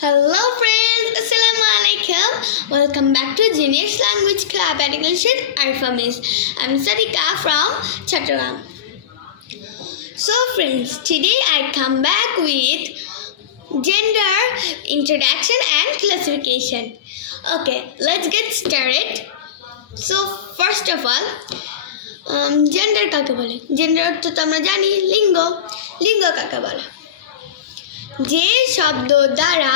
Hello friends, Assalamualaikum. Welcome back to Genius Language Club at English Alphabet. I'm Sarika from Chattogram. So friends, today I come back with gender, introduction and classification. Okay, let's get started. So first of all, gender কাকে বলে? Gender অর্থ তো আমরা জানি লিঙ্গ। লিঙ্গ কাকে বলে? যে শব্দ দ্বারা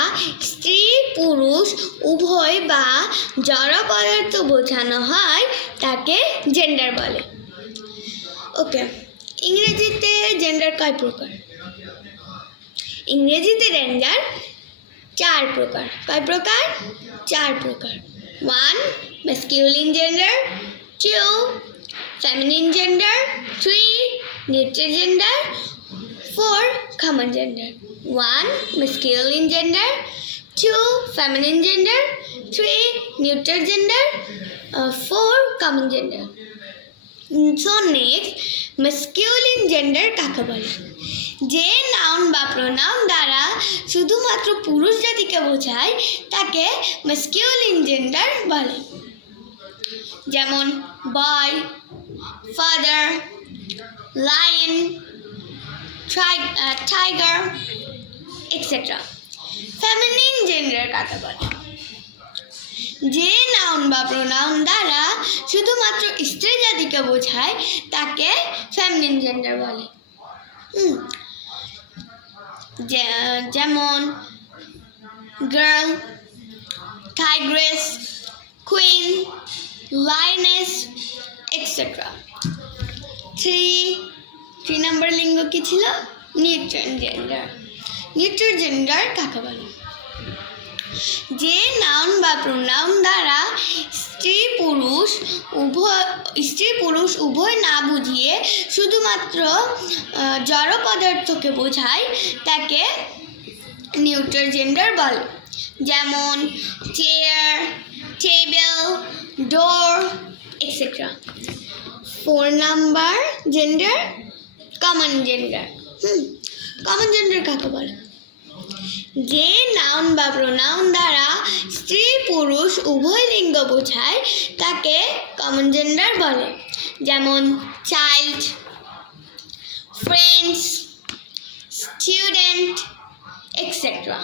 স্ত্রী পুরুষ উভয় বা জড় পদার্থ বোঝানো হয় তাকে জেন্ডার বলে। ওকে, ইংরেজিতে জেন্ডার কয় প্রকার? ইংরেজিতে জেন্ডার 4 প্রকার। কয় প্রকার? 4 প্রকার। 1. Masculine gender, 2. Feminine gender, 3. Neutral gender, 4. Common gender. 1. Masculine gender, 2. Feminine gender, 3. Neutral gender, 4. Common gender. So next, masculine gender কাকে বলে? যে নাউন বা প্রোনাউন দ্বারা শুধুমাত্র পুরুষ জাতিকে বোঝায় তাকে masculine gender বলে। যেমন boy, father, lion, tiger, etcetera. Feminine gender কাকে বলে? যে নাউন বা প্রোনাউন দ্বারা শুধুমাত্র স্ত্রী জাতিকে বোঝায় তাকে ফেমিনিন জেন্ডার বলে। যেমন girl, Tigress, queen, lioness, etcetera. 3 নম্বর লিঙ্গ কি ছিল? Neutral gender. নিউট্রাল জেন্ডার কাকে বলে? যে নাউন বা প্রোনাউন দ্বারা স্ত্রী পুরুষ উভয় না বুঝিয়ে শুধুমাত্র জড় পদার্থকে বোঝায় তাকে নিউট্রাল জেন্ডার বলে। যেমন chair, table, door, etcetera. 4 number gender common gender. Common gender কাকে বলে? যে নাউন বা প্রোনাউন দ্বারা স্ত্রী পুরুষ উভয় লিঙ্গ বোঝায় তাকে কমন জেন্ডার বলে। যেমন চাইল্ড, ফ্রেন্ডস, স্টুডেন্ট, এক্সেট্রা।